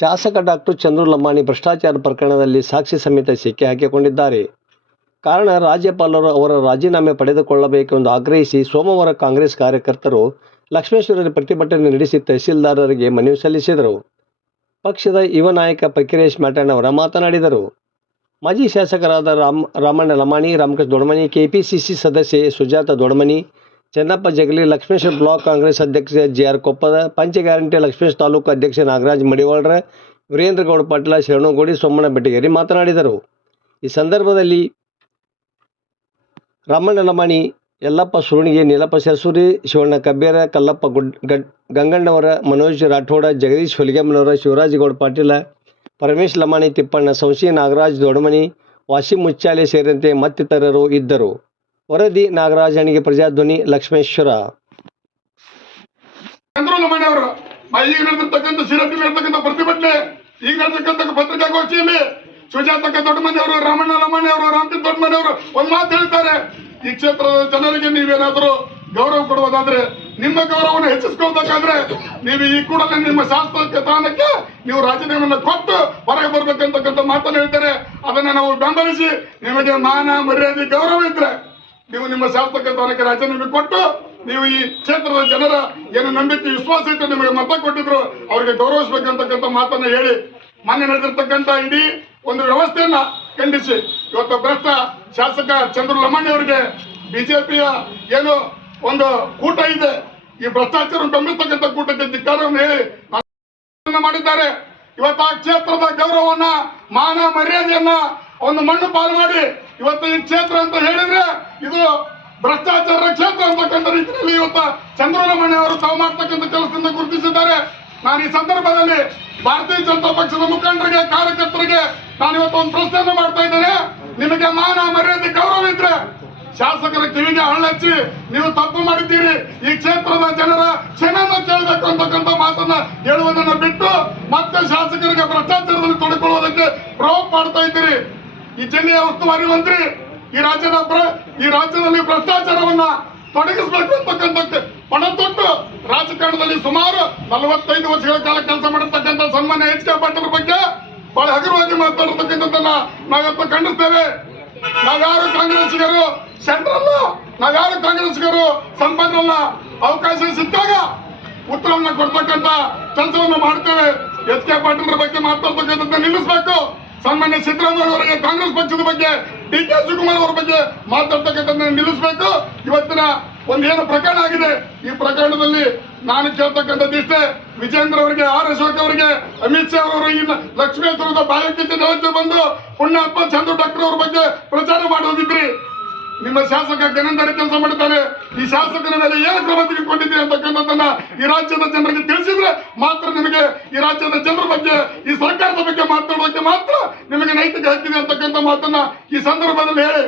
ಶಾಸಕ ಡಾಕ್ಟರ್ ಚಂದ್ರು ಲಮಾಣಿ ಭ್ರಷ್ಟಾಚಾರ ಪ್ರಕರಣದಲ್ಲಿ ಸಾಕ್ಷಿ ಸಮೇತ ಸಿಕ್ಕಿ ಹಾಕಿಕೊಂಡಿದ್ದಾರೆ. ಕಾರಣ ರಾಜ್ಯಪಾಲರು ಅವರ ರಾಜೀನಾಮೆ ಪಡೆದುಕೊಳ್ಳಬೇಕೆಂದು ಆಗ್ರಹಿಸಿ ಸೋಮವಾರ ಕಾಂಗ್ರೆಸ್ ಕಾರ್ಯಕರ್ತರು ಲಕ್ಷ್ಮೇಶ್ವರದಲ್ಲಿ ಪ್ರತಿಭಟನೆ ನಡೆಸಿ ತಹಸೀಲ್ದಾರರಿಗೆ ಮನವಿ ಸಲ್ಲಿಸಿದರು. ಪಕ್ಷದ ಯುವ ನಾಯಕ ಫಕೀರೇಶ್ ಮ್ಯಾಟಣ್ಣವರ ಮಾತನಾಡಿದರು. ಮಾಜಿ ಶಾಸಕರಾದ ರಾಮಣ್ಣ ಲಮಾಣಿ, ರಾಮಕೃಷ್ಣ ದೊಡ್ಮನಿ, ಕೆಪಿಸಿಸಿ ಸದಸ್ಯೆ ಸುಜಾತ ದೊಡ್ಮನಿ, ಚೆನ್ನಪ್ಪ ಜಗಲಿ, ಲಕ್ಷ್ಮೇಶ್ವರ ಬ್ಲಾಕ್ ಕಾಂಗ್ರೆಸ್ ಅಧ್ಯಕ್ಷ ಜೆ.ಆರ್. ಕೊಪ್ಪದ, ಪಂಚ ಗ್ಯಾರಂಟಿ ಲಕ್ಷ್ಮೇಶ್ವರ ತಾಲೂಕು ಅಧ್ಯಕ್ಷ ನಾಗರಾಜ್ ಮಡಿವಾಳ್ರ, ವೀರೇಂದ್ರಗೌಡ ಪಾಟೀಲ, ಶರಣಗೋಡಿ, ಸೋಮಣ್ಣ ಬೆಟ್ಟಗೇರಿ ಮಾತನಾಡಿದರು. ಈ ಸಂದರ್ಭದಲ್ಲಿ ರಾಮಣ್ಣ ಲಮಾಣಿ, ಯಲ್ಲಪ್ಪ ಸುರುಣಿಗೆ, ನೀಲಪ್ಪ ಸಸೂರಿ, ಶಿವಣ್ಣ ಕಬ್ಬೇರ, ಕಲ್ಲಪ್ಪ ಗಂಗಣ್ಣವರ, ಮನೋಜ್ ರಾಠೋಡ, ಜಗದೀಶ್ ಹೊಲಿಗೆಮ್ಮನವರ, ಶಿವರಾಜಗೌಡ ಪಾಟೀಲ, ಪರಮೇಶ್ ಲಮಾಣಿ, ತಿಪ್ಪಣ್ಣ ಸೌಸಿ, ನಾಗರಾಜ್ ದೊಡ್ಮನಿ, ವಾಸಿಂ ಮುಚ್ಚಾಲೆ ಸೇರಿದಂತೆ ಮತ್ತಿತರರು ಇದ್ದರು. ವರದಿ ನಾಗರಾಜ್ ಅಣಿಗೆ, ಪ್ರಜಾಧ್ವನಿ, ಲಕ್ಷ್ಮೇಶ್ವರ. ಚಂದ್ರು ಲಮಾಣಿ ಅವರು ಈಗ ನಡೆದಿರ್ತಕ್ಕಂಥ ಶಿರಟ್ಟಿಯಲ್ಲಿ ಇರ್ತಕ್ಕಂಥ ಪ್ರತಿಭಟನೆ, ಈಗ ನಡೆದಿರ್ತಕ್ಕಂಥ ಪತ್ರಿಕಾಗೋಷ್ಠಿಯಲ್ಲಿ ಸುಜಾತಕ್ಕ ದೊಡ್ಡಮನಿ ಅವರು, ರಾಮಣ್ಣ ಲಮಾಣಿ ಅವರು, ರಾಮಕೃಷ್ಣ ದೊಡ್ಡಮನಿ ಅವರು ಒಂದು ಮಾತು ಹೇಳ್ತಾರೆ. ಈ ಕ್ಷೇತ್ರದ ಜನರಿಗೆ ನೀವೇನಾದರೂ ಗೌರವ ಕೊಡುವುದಾದ್ರೆ, ನಿಮ್ಮ ಗೌರವವನ್ನು ಹೆಚ್ಚಿಸ್ಕೊಳ್ಬೇಕಾದ್ರೆ ನೀವು ಈ ಕೂಡಲೇ ನಿಮ್ಮ ಶಾಸಕ ಸ್ಥಾನಕ್ಕೆ ನೀವು ರಾಜೀನಾಮೆಯನ್ನು ಕೊಟ್ಟು ಹೊರಗೆ ಬರ್ಬೇಕಂತಕ್ಕಂಥ ಮಾತನ್ನು ಹೇಳ್ತಾರೆ. ಅದನ್ನ ನಾವು ಬೆಂಬಲಿಸಿ, ನಿಮಗೆ ಮಾನ ಮರ್ಯಾದೆ ಗೌರವ ಇದ್ರೆ ನೀವು ನಿಮ್ಮ ಶಾಸಕ ಸ್ಥಾನಕ್ಕೆ ರಾಜೀನಾಮೆ ಕೊಟ್ಟು ನೀವು ಈ ಕ್ಷೇತ್ರದ ಜನರ ಏನು ನಂಬಿಕೆ ವಿಶ್ವಾಸ ಇಟ್ಟು ನಿಮಗೆ ಮತ ಕೊಟ್ಟಿದ್ರು ಅವರಿಗೆ ಗೌರವಿಸಬೇಕಂತಕ್ಕಂಥ ಮಾತನ್ನ ಹೇಳಿ, ಮೊನ್ನೆ ನಡೆದಿರ್ತಕ್ಕಂಥ ಇಡೀ ಒಂದು ವ್ಯವಸ್ಥೆಯನ್ನ ಖಂಡಿಸಿ ಇವತ್ತು ಭ್ರಷ್ಟ ಶಾಸಕ ಚಂದ್ರು ಲಮಾಣಿ ಅವರಿಗೆ ಬಿಜೆಪಿಯ ಏನು ಒಂದು ಕೂಟ ಇದೆ, ಈ ಭ್ರಷ್ಟಾಚಾರ ಬೆಂಬಲಿಸ್ತಕ್ಕಂಥ ಕೂಟಕ್ಕೆ ಧಿಕ್ಕಾರವನ್ನು ಹೇಳಿ ಮಾಡಿದ್ದಾರೆ. ಇವತ್ತು ಆ ಕ್ಷೇತ್ರದ ಗೌರವವನ್ನ, ಮಾನ ಮರ್ಯಾದೆಯನ್ನ ಒಂದು ಮಣ್ಣು ಪಾಲು ಮಾಡಿ ಇವತ್ತು ಈ ಕ್ಷೇತ್ರ ಅಂತ ಹೇಳಿದ್ರೆ ಇದು ಭ್ರಷ್ಟಾಚಾರ ಕ್ಷೇತ್ರ ಅಂತಕ್ಕಂಥ ರೀತಿಯಲ್ಲಿ ಇವತ್ತು ಚಂದ್ರು ಲಮಾಣಿ ಅವರು ತಾವು ಮಾಡ್ತಕ್ಕಂಥ ಕೆಲಸದಿಂದ ಗುರುತಿಸಿದ್ದಾರೆ. ನಾನು ಈ ಸಂದರ್ಭದಲ್ಲಿ ಭಾರತೀಯ ಜನತಾ ಪಕ್ಷದ ಮುಖಂಡರಿಗೆ, ಕಾರ್ಯಕರ್ತರಿಗೆ ನಾನು ಇವತ್ತು ಒಂದು ಪ್ರಶ್ನೆಯನ್ನು ಮಾಡ್ತಾ ಇದ್ದೇನೆ. ನಿಮಗೆ ಮಾನ ಮರ್ಯಾದೆ ಗೌರವ ಇದ್ರೆ ಶಾಸಕರ ಕಿವಿಗೆ ಹಳ್ಳಚ್ಚಿ ನೀವು ತಪ್ಪು ಮಾಡಿದ್ದೀರಿ, ಈ ಕ್ಷೇತ್ರದ ಜನರ ಕ್ಷಮೆಯನ್ನು ಕೇಳಬೇಕು ಅಂತಕ್ಕಂಥ ಮಾತನ್ನ ಹೇಳುವುದನ್ನು ಬಿಟ್ಟು ಮತ್ತೆ ಶಾಸಕರಿಗೆ ಭ್ರಷ್ಟಾಚಾರದಲ್ಲಿ ತೊಡಕೊಳ್ಳುವುದಕ್ಕೆ ಪ್ರವೋಕ್ ಮಾಡ್ತಾ ಇದ್ದೀರಿ. ಈ ಜಿಲ್ಲೆಯ ಉಸ್ತುವಾರಿ ಮಂತ್ರಿ ಈ ರಾಜ್ಯದಲ್ಲಿ ಭ್ರಷ್ಟಾಚಾರವನ್ನ ತೊಡಗಿಸಬೇಕು ಅಂತಕ್ಕಂಥ ಪಣ ತೊಟ್ಟು ರಾಜಕಾರಣದಲ್ಲಿ ಸುಮಾರು 45 ವರ್ಷಗಳ ಕಾಲ ಕೆಲಸ ಮಾಡಿರ್ತಕ್ಕಂಥ ಸನ್ಮಾನ್ಯ ಎಚ್.ಕೆ. ಪಾಟೀಲ್ ಬಗ್ಗೆ ಬಹಳ ಹಗುರವಾಗಿ ಮಾತಾಡಿರ್ತಕ್ಕಂಥದ್ದನ್ನ ನಾವಿವತ್ತು ಖಂಡಿಸ್ತೇವೆ. ನಾವ್ಯಾರು ಕಾಂಗ್ರೆಸ್ಸಿಗರು ಸೆಂಟ್ರಲ್ಲ, ನಾವ್ಯಾರು ಕಾಂಗ್ರೆಸ್ಸಿಗರು ಸಂಪನ್ನಲ್ಲ, ಅವಕಾಶ ಸಿಕ್ಕಾಗ ಉತ್ತರವನ್ನ ಕೊಡ್ತಕ್ಕಂಥ ಕೆಲಸವನ್ನು ಮಾಡ್ತೇವೆ. ಎಚ್.ಕೆ. ಪಾಟೀಲ್ ಬಗ್ಗೆ ಮಾತಾಡ್ತಕ್ಕಂಥದ್ದನ್ನ ನಿಲ್ಲಿಸಬೇಕು. ಸನ್ಮಾನ್ಯ ಸಿದ್ದರಾಮಯ್ಯ ಅವರಿಗೆ ಕಾಂಗ್ರೆಸ್ ಪಕ್ಷದ ಬಗ್ಗೆ, ಡಿ.ಕೆ. ಶಿವಕುಮಾರ್ ಅವರ ಬಗ್ಗೆ ಮಾತಾಡ್ತಕ್ಕಂಥದ್ದನ್ನ ನಿಲ್ಲಿಸಬೇಕು. ಇವತ್ತಿನ ಒಂದೇನು ಪ್ರಕರಣ ಆಗಿದೆ, ಈ ಪ್ರಕರಣದಲ್ಲಿ ನಾನು ಕೇಳ್ತಕ್ಕಂಥದ್ದಿಷ್ಟೇ, ವಿಜೇಂದ್ರ ಅವರಿಗೆ, ಆರ್ ಅಶೋಕ್ ಅವರಿಗೆ, ಅಮಿತ್ ಶಾ ಅವರು ಇನ್ನು ಲಕ್ಷ್ಮೇಶ್ವರದ ಬಾಯಕಿತ್ತು ನವತ್ತು ಬಂದು ಪುಣ್ಯಾತ್ಮ ಚಂದ್ರು ಡಾಕ್ಟರ್ ಅವ್ರ ಬಗ್ಗೆ ಪ್ರಚಾರ ಮಾಡೋದಿದ್ರಿ. ನಿಮ್ಮ ಶಾಸಕ ಗಣಂದಾರಿ ಕೆಲಸ ಮಾಡುತ್ತಾರೆ, ಈ ಶಾಸಕನ ಮೇಲೆ ಏನು ಕ್ರಮ ತೆಗೆದುಕೊಂಡಿದ್ದೀರಿ ಅಂತಕ್ಕಂಥದ್ದನ್ನ ಈ ರಾಜ್ಯದ ಜನರಿಗೆ ತಿಳಿಸಿದ್ರೆ ಮಾತ್ರ ನಿಮಗೆ ಈ ರಾಜ್ಯದ ಜನರ ಬಗ್ಗೆ, ಈ ಸರ್ಕಾರದ ಬಗ್ಗೆ ಮಾತಾಡೋದಕ್ಕೆ ಮಾತ್ರ ನಿಮಗೆ ನೈತಿಕ ಹಕ್ಕಿದೆ ಅಂತಕ್ಕಂಥ ಮಾತನ್ನ ಈ ಸಂದರ್ಭದಲ್ಲಿ ಹೇಳಿ